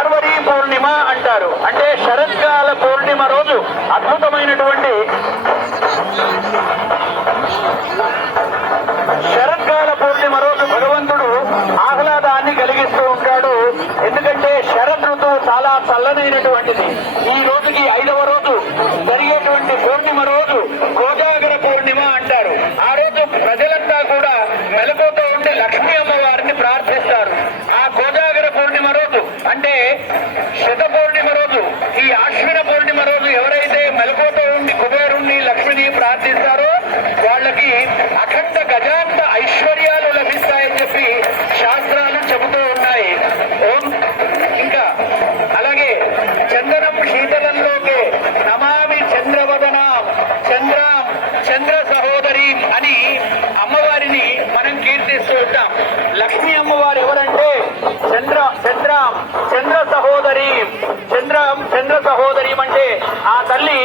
శార్వరీ పూర్ణిమ అంటారు. అంటే శరత్కాల పూర్ణిమ రోజు అద్భుతమైనటువంటి శరత్కాల పూర్ణిమ రోజు భగవంతుడు ఆహ్లాదాన్ని కలిగిస్తూ ఉంటాడు. ఎందుకంటే శరద్ ఋతువు చాలా చల్లనైనటువంటిది. ఈ రోజుకి 5వ రోజు జరిగేటువంటి పూర్ణిమ రోజు కోజాగర పూర్ణిమ అంటారు. ఆ రోజు ప్రజలంతా కూడా మెలకువతో ఉండి లక్ష్మీ అమ్మవారిని ప్రార్థిస్తారు. ఆ కోజాగర పూర్ణిమ రోజు అంటే శత పూర్ణిమ రోజు, ఈ ఆశ్విన పూర్ణిమ రోజు ఎవరైతే మెలకువతో ఉండి కుబేరుణ్ణి లక్ష్మిని ప్రార్థిస్తారో వాళ్ళకి అఖండ గజాంత ఐశ్వర్యాలు లభిస్తాయని చెప్పి శాస్త్రాలు చెబుతూ ఉన్నాయి. ఇంకా అలాగే చందనం శీతలంలోకే నమామి చంద్రవదనాం చంద్రాం చంద్ర సహోదరి అని అమ్మవారిని మనం కీర్తిస్తూ ఉంటాం. లక్ష్మీ అమ్మవారు ఎవరంటే చంద్ర సహోదరి. చంద్ర సహోదరి అంటే ఆ తల్లి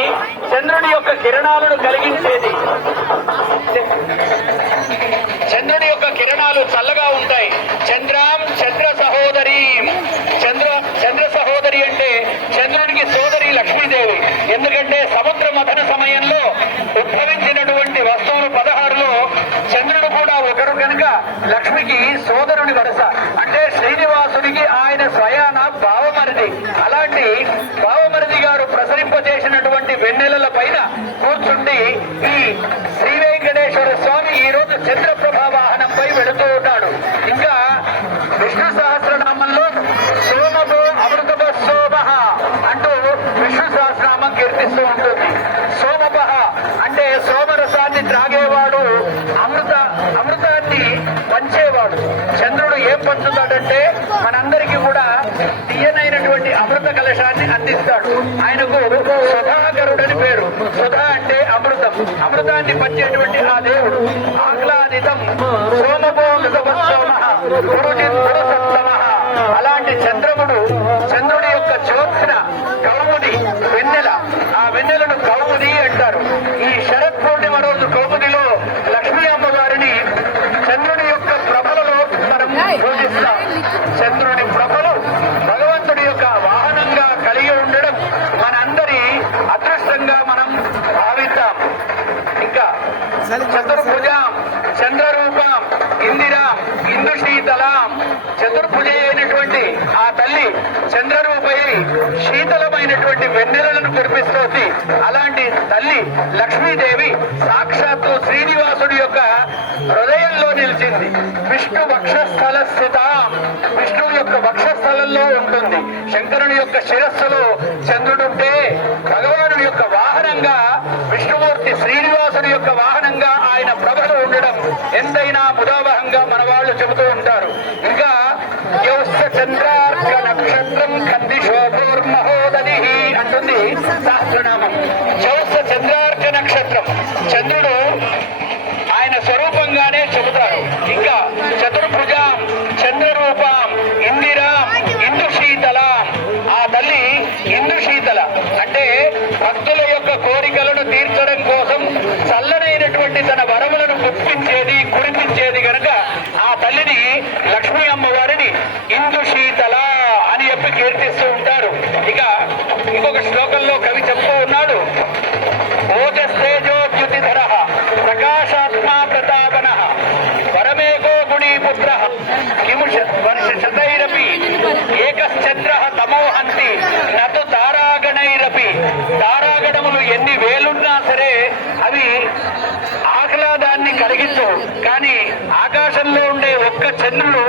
చంద్రుడి యొక్క కిరణాలను కలిగించేది. చంద్రుడి యొక్క కిరణాలు చల్లగా ఉంటాయి. చంద్ర సహోదరి. చంద్ర సహోదరి అంటే చంద్రుడికి సోదరి లక్ష్మీదేవి. ఎందుకంటే సముద్ర మథన సమయంలో ఉద్భవించినటువంటి వస్తువులు 16లో చంద్రుడు కూడా ఒకరు కనుక లక్ష్మికి సోదరుని వరుస. అంటే శ్రీనివాసుడికి ఆయన స్వయాన బావమరిది. అలాంటి బావమరిది గారు ప్రసరింపజేసినటువంటి వెన్నెలల పైన కూర్చుండి ఈ శ్రీ వెంకటేశ్వర స్వామి ఈ రోజు చంద్రప్రభ వాహనంపై వెళుతూ ఉన్నాడు. ఇంకా విష్ణు సహస్రనామంలో సోమభో అమృతభ సోమ అంటూ విష్ణు సహస్రనామం కీర్తిస్తూ ఉంటుంది. సోమభ అంటే సోమరసాన్ని త్రాగేవాడు, అమృతాన్ని పంచేవాడు. చంద్రుడు ఏం పంచుతాడంటే మనందరికీ కూడా తీయనైనటువంటి అమృత కలశాన్ని అందిస్తాడు. ఆయనకు సుధాకరుడని పేరు. సుధా అంటే అమృతం, అమృతాన్ని పంచేటువంటి ఆ దేవుడు. ఆహ్లాదితం అలాంటి చంద్రుడి యొక్క జ్యోత్స్న కౌముది వెన్నెల. ఆ వెన్నెలను కౌముది అంటారు. ఈ శరత్ పూర్ణిమ రోజు కౌముదిలో లక్ష్మీ అమ్మవారిని చంద్రుడి యొక్క ప్రభలలో మనం పూజిస్తాం. చంద్రుడి ప్రభలు భగవంతుడి యొక్క వాహనంగా కలిగి ఉండడం మనందరి అదృష్టంగా మనం భావిస్తాం. ఇంకా చతుర్భుజాం చంద్రరూపం ఇందిరాం ఇందుశీతలాం. చతుర్భుజ అయినటువంటి ఆ తల్లి చంద్రరూపై శీతలమైనటువంటి వెన్నెలను కురిపిస్తోంది. అలాంటి తల్లి లక్ష్మీదేవి సాక్షాత్తు శ్రీనివాసుడి యొక్క హృదయంలో నిలిచింది. విష్ణు వక్షస్థల స్థితాం. విష్ణువు యొక్క వక్షస్థలంలో ఉంటుంది. శంకరుని యొక్క శిరస్సులో చంద్రుడుంటే భగవానుడి యొక్క వాహనంగా విష్ణుమూర్తి శ్రీనివాసుడి యొక్క వాహనంగా ఆయన ప్రభలు ఉండడం ఎంతైనా ముదావహంగా మన వాళ్ళు చెబుతూ ఉంటారు. ఇంకా చంద్రార్క నక్షత్రం కంది శోభోర్మహోదరి అంటుంది సహస్రనామం. చంద్రార్క నక్షత్రం చంద్రుడు ఆయన స్వరూపంగానే చెబుతారు. ఇంకా చతుర్భుజాం చంద్రరూపం ఇందిరాం ఇందుశీతలాం. ఆ తల్లి ఇందుశీతల అంటే భక్తుల యొక్క కోరికలను తీర్చడం కోసం చల్లనైనటువంటి తన వరములను గుర్తించేది కురిపించేది గనక ఆ తల్లిని లక్ష్మీ అమ్మవారిని ఇందుశీతల అని చెప్పి కీర్తిస్తూ ఉంటారు. ఇక ఇంకొక శ్లోకంలో కవి చెప్తూ ఉన్నాడు. ఓజస్తేజోద్యుతిధర ప్రకాశాత్మా ప్రతాపన పరమేకో గుణీపుత్ర కిము వర్షశతైరపి ఏకశ్చంద్ర తమోహంతి నతు తారాగణైరపి. తారాగణములు ఎన్ని వేలున్నా సరే అవి ఆహ్లాదాన్ని కలిగించవు. కానీ ఆకాశంలో ఉండే ఒక్క చంద్రుడు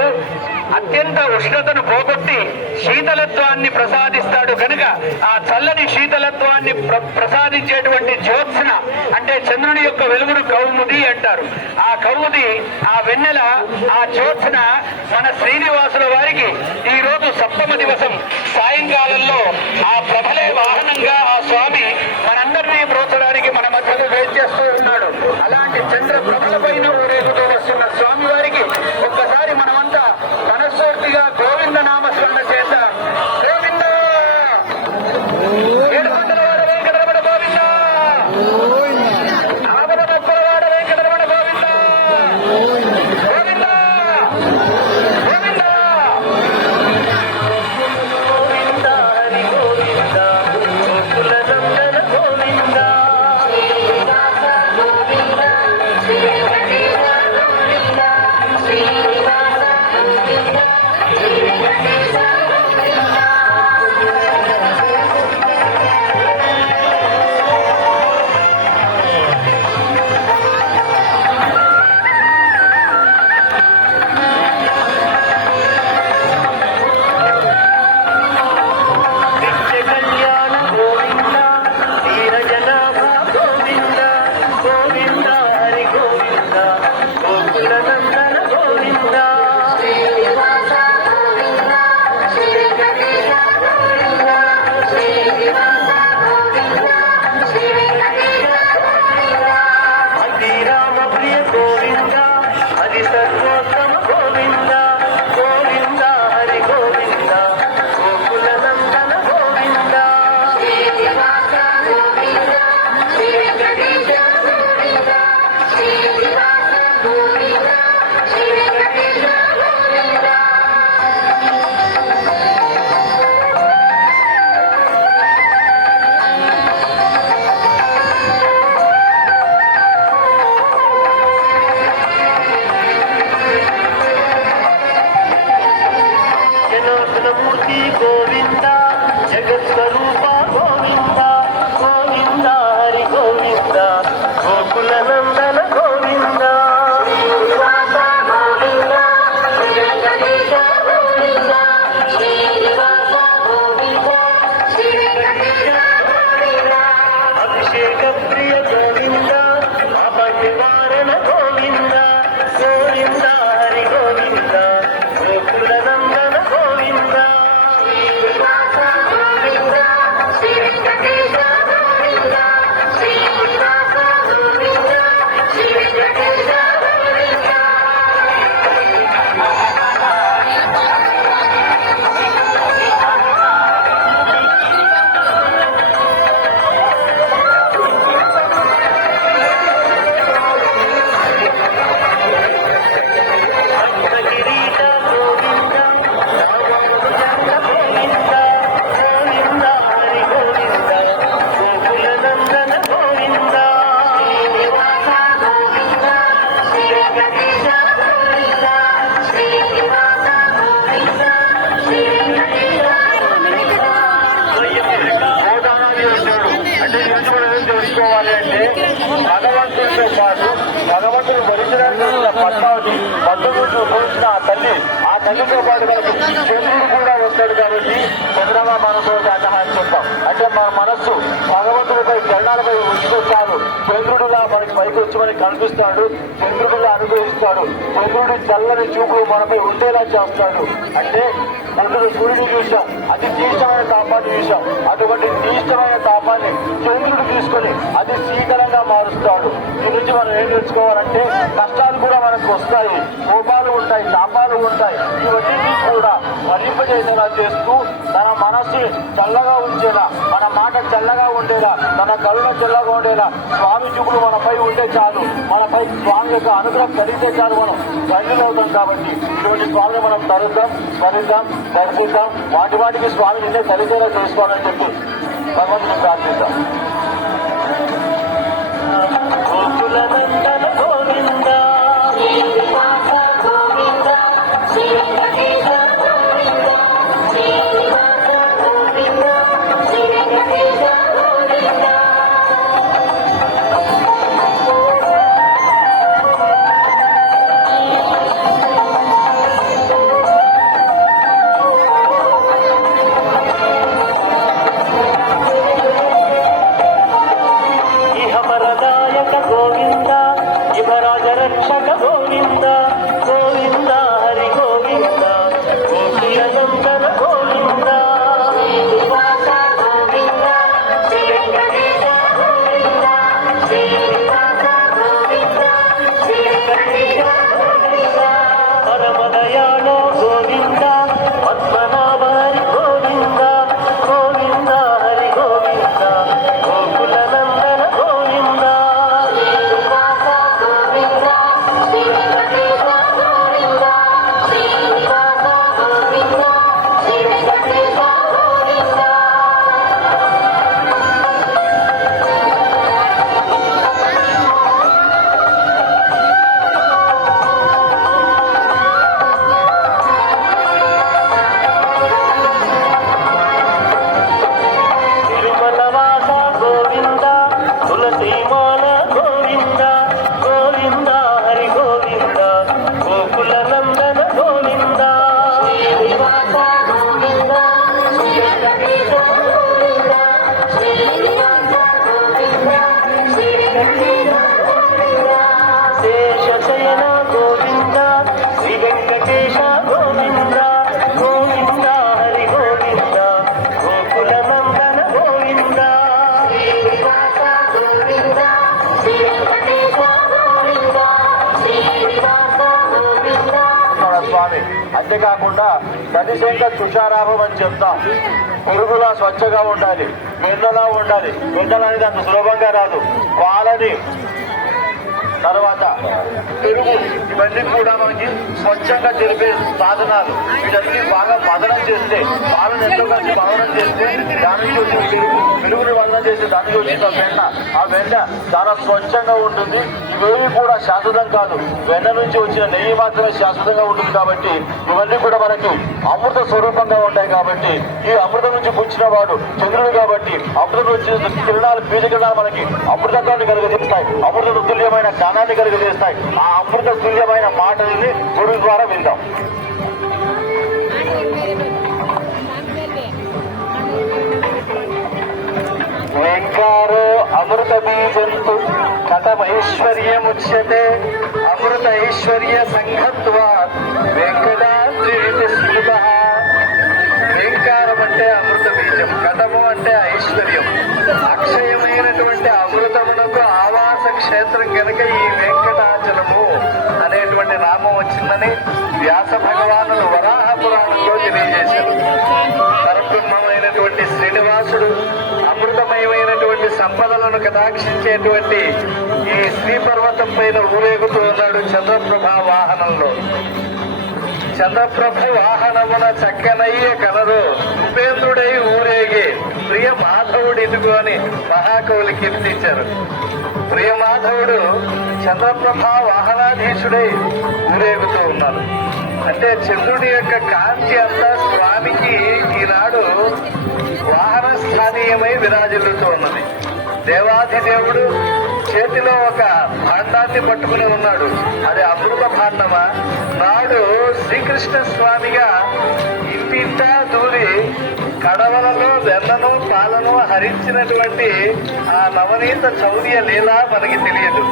అత్యంత ఉష్ణతను పోగొట్టి శీతలత్వాన్ని ప్రసాదిస్తాడు. కనుక ఆ చల్లని శీతలత్వాన్ని ప్రసాదించేటువంటి జ్యోత్స్న అంటే చంద్రుని యొక్క వెలుగును కౌముది అంటారు. ఆ కౌముది, ఆ వెన్నెల, ఆ జ్యోత్స్న మన శ్రీనివాసుల వారికి ఈ రోజు సప్తమ దివసం సాయంకాలంలో ఆ ప్రభలే వాహనంగా ఆ స్వామి మనందరినీ ప్రోత్సడానికి మన మధ్యలో వేచేస్తూ ఉన్నాడు. అలాంటి చంద్ర ప్రభల పైన ఊరేగుతూ వస్తున్న స్వామి వారికి ఒక్కసారి మనమంతా మనస్ఫూర్తిగా గోవింద నామస్మరణ చేద్దాం. గోవింద ఏడుకొండలవాడ వెంకటరమణ గోవింద, ఆపద మొక్కలవాడ వెంకటరమణ గోవింద గోవింద గోవింద. మూర్తి గోవింద జగత్స్వరూప గోవింద గోవింద హరి గోవింద గోకుల నందన గోవింద అభిషేక ప్రియ గోవింద అపనివారణ గోవింద గోవింద హరి గోవింద గోకుల నందన గోవింద కిరీట గోవింద గోవింద గోవింద హరి గోవింద గోకుల నందన గోవింద గోదానాది ఉంటాడు. అంటే ఈరోజు మనం ఏం తెలుసుకోవాలి అంటే భగవంతుడితో పాటు భగవంతుడు భరించడానికి పద్మావతి పద్మగుంటూ పోల్చిన ఆ తల్లితో పాటు మనకు చంద్రుడు కూడా వస్తాడు. కాబట్టి చంద్రమా మనసు అట్టహాన్ని చెప్తాం. అంటే మన మనస్సు భగవంతుడిపై చరణాలపై ఉంచితే చాలు చంద్రుడిలా మనకి పైకి వచ్చి మనకి కనిపిస్తాడు. చంద్రుడిలా అనుగ్రహిస్తాడు. చంద్రుడి చల్లని చూపులు మనపై ఉండేలా చేస్తాడు. అంటే ముందు సూర్యుడిని చూసాం, అతి తీష్టమైన తాపాన్ని చూసాం. అటువంటి తీష్టమైన తాపాన్ని చంద్రుడు తీసుకొని అది శీతలంగా మారుస్తాడు. దీని నుంచి మనం ఏం తెలుసుకోవాలంటే కష్టాలు కూడా మనకు వస్తాయి, కోపాలు ఉంటాయి, తాపాలు ఉంటాయి. ఇవన్నీ కూడా మరింపజేసేలా చేస్తూ తన మనస్సు చల్లగా ఉంచేలా, మన మాట చల్లగా ఉండేలా, తన కరుణ చల్లగా ఉండేలా స్వామి చూపులు మనపై ఉంటే చాలు, మనపై స్వామి యొక్క అనుగ్రహం కలిగితే చాలు మనం ధన్యులవుతాం. కాబట్టి ఇటువంటి స్వామిని మనం తరుద్దాం, స్మరిద్దాం, దర్శిద్దాం. వాటికి స్వామి నిన్నే కలిసేలా చేసుకోవాలని చెప్పి భగవంతుని ప్రార్థిద్దాం. గోకుల నందన గోవింద ఇహపరదాయక గోవింద ఇహరాజ రక్షక గోవింద గోవింద హరి గోవింద గోకుల నందన గోవింద పరమదయాళో గోవింద పద్మనాభ హరి గోవింద గోవింద హరి గోవింద గోకుల నందన గోవింద తిరుమలవాస గోవింద తులసీమాల గోవింద గోవింద హరి గోవింద గోకుల నందన గోవింద శేషశయన గోవింద శ్రీ వెంకటేశ గోవింద గోవింద హరి గోవింద గోకుల నందన గోవింద మన స్వామి అంతేకాకుండా శనిశంకర తుషారాభం అని చెప్తాం. పురుగులా స్వచ్ఛగా ఉండాలి, వెన్నలా ఉండాలి. వెన్నెల అనేది అంత సులభంగా రాదు. పాలని తర్వాత పెరుగు ఇవన్నీ కూడా మనకి స్వచ్ఛంగా జరిపే సాధనాలు. వీటన్ని బాగా మదనం చేస్తే, పాలను ఎంతో కలిసి మదనం చేస్తే దాని నుంచి వచ్చిన పెరుగుని మదనం చేస్తే దాని నుంచి వచ్చిన వెన్న, ఆ వెన్న చాలా స్వచ్ఛంగా ఉంటుంది. ఇవేవి కూడా శాశ్వతం కాదు. వెన్న నుంచి వచ్చిన నెయ్యి మాత్రమే శాశ్వతంగా ఉంటుంది కాబట్టి ఇవన్నీ కూడా మనకి అమృత స్వరూపంగా ఉంటాయి. కాబట్టి ఈ అమృతం నుంచి పుచ్చిన వాడు చంద్రుడు కాబట్టి అమృతం వచ్చిన కిరణాలు బీజ కిరణాలు మనకి అమృతత్వాన్ని కలుగజేస్తాయి, అమృత తుల్యమైన జ్ఞానాన్ని కలుగజేస్తాయి. ఆ అమృత తుల్యమైన మాటల్ని గురువు ద్వారా విందాం. వెంకారో అమృత బీజంతు కథమైశ్వర్యముచ్యతే అమృత ఐశ్వర్య సంఘత్వాత్ వెంకటాద్రి స్మృత. వెంకారం అంటే అమృత బీజం, కథము అంటే ఐశ్వర్యం. అక్షయమైనటువంటి అమృతమునకు ఆవాస క్షేత్రం కనుక ఈ వెంకటాచలము అనేటువంటి నామం వచ్చిందని వ్యాస భగవానులు వరాహ పురాణంలో తెలియజేశారు. పరబ్రహ్మమైనటువంటి శ్రీనివాసుడు అమృతమయమైనటువంటి సంపదలను కటాక్షించేటువంటి ఈ శ్రీపర్వతం పైన ఊరేగుతూ ఉన్నాడు చంద్రప్రభ వాహనంలో. చంద్రప్రభ వాహనమున చక్కనయ్య కలరు ఉపేంద్రుడై ఊరేగి ప్రియ మాధవుడు ఇదిగో అని మహాకవులు కీర్తించారు. ప్రియ మాధవుడు చంద్రప్రభ వాహనాధీశుడై ఊరేగుతూ ఉన్నారు. అంటే చంద్రుడి యొక్క కాంతి అంతా స్వామికి ఈనాడు వాహన స్థానీయమై విరాజిల్లుతూ ఉన్నది. దేవాధిదేవుడు చేతిలో ఒక భాండాన్ని పట్టుకుని ఉన్నాడు. అది అమృత భాండమా? నాడు శ్రీకృష్ణ స్వామిగా ఇంటింటా దూరి కడవలలో వెన్నను పాలను హరించినటువంటి ఆ నవనీత చౌర్య లీల మనకి తెలియదు.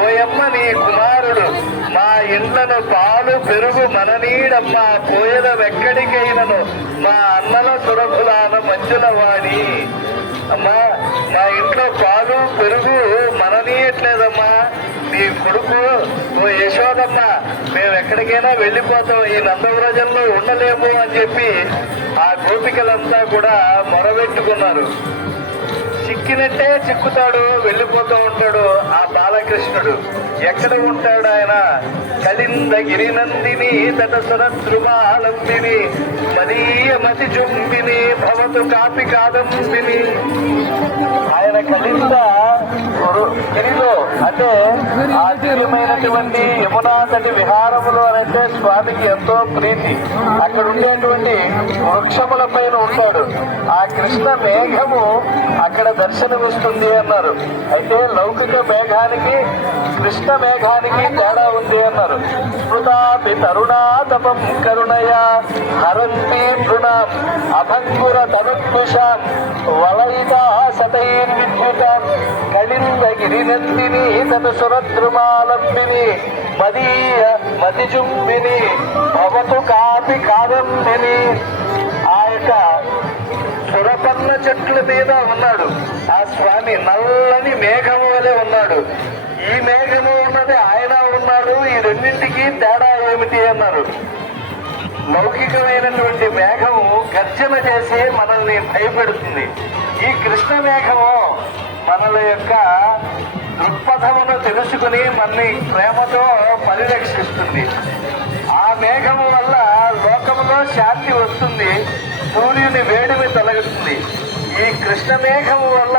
ఓయమ్మ నీ కుమారుడు మా ఇండ్లను పాలు పెరుగు మననీడమ్మ పోయల వెక్కడికైనను మా అన్నల సురభులాన మధ్యల వాడి. అమ్మా నా ఇంట్లో పాలు పెరుగు మననీయట్లేదమ్మా, నీ కొడుకు ఓ యశోదమ్మ మేము ఎక్కడికైనా వెళ్ళిపోతాం, ఈ నందవ్రజంలో ఉండలేము అని చెప్పి ఆ గోపికలంతా కూడా మొరబెట్టుకున్నారు. చిక్కినట్టే చిక్కుతాడు, వెళ్ళిపోతూ ఉంటాడు ఆ బాలకృష్ణుడు. ఎక్కడ ఉంటాడు ఆయన? కలింద గిరినందిని తట సురద్రుమాలంబిని మదీయ మతి జుంబిని భవతు కాపి కాదంబిని. ఆయన కలింద గిరిలో అంటే ఆశ్చర్యమైనటువంటి యమునా నది విహారములు అంటే స్వామికి ఎంతో ప్రీతి. అక్కడ ఉండేటువంటి వృక్షముల పైన ఉంటాడు. ఆ కృష్ణ మేఘము అక్కడ దర్శనమిస్తుంది అన్నారు. అయితే లౌకిక మేఘానికి కృష్ణ మేఘానికి తేడా ఉంది అన్నారు. స్మృతాపి తరుణాతపం కరుణయ హరంతి తృణాం అభంగుర తనుద్విషాం వలయితా శతైర్విద్యుతాం కలింద గిరినందిని తను సురద్రుమాలంబిని మదీయ మతిజుంబిని భవతు కాపి కాదంబిని. ఆ యొక్క సురపన్న చెట్ల మీద ఉన్నాడు ఆ స్వామి. నల్లని మేఘము వలె ఉన్నాడు. ఈ మేఘము ఉన్నది ఆయన ఉన్నారు. ఈ రెండింటికి తేడా ఏమిటి అన్నారు. లౌకికమైనటువంటి మేఘము గర్జన చేసి మనల్ని భయపెడుతుంది. ఈ కృష్ణ మేఘము మనల యొక్క దృక్పథమును తెలుసుకుని మనల్ని ప్రేమతో పరిరక్షిస్తుంది. ఆ మేఘము వల్ల లోకములో శాంతి వస్తుంది, సూర్యుని వేడిమి తొలగుతుంది. ఈ కృష్ణ మేఘము వల్ల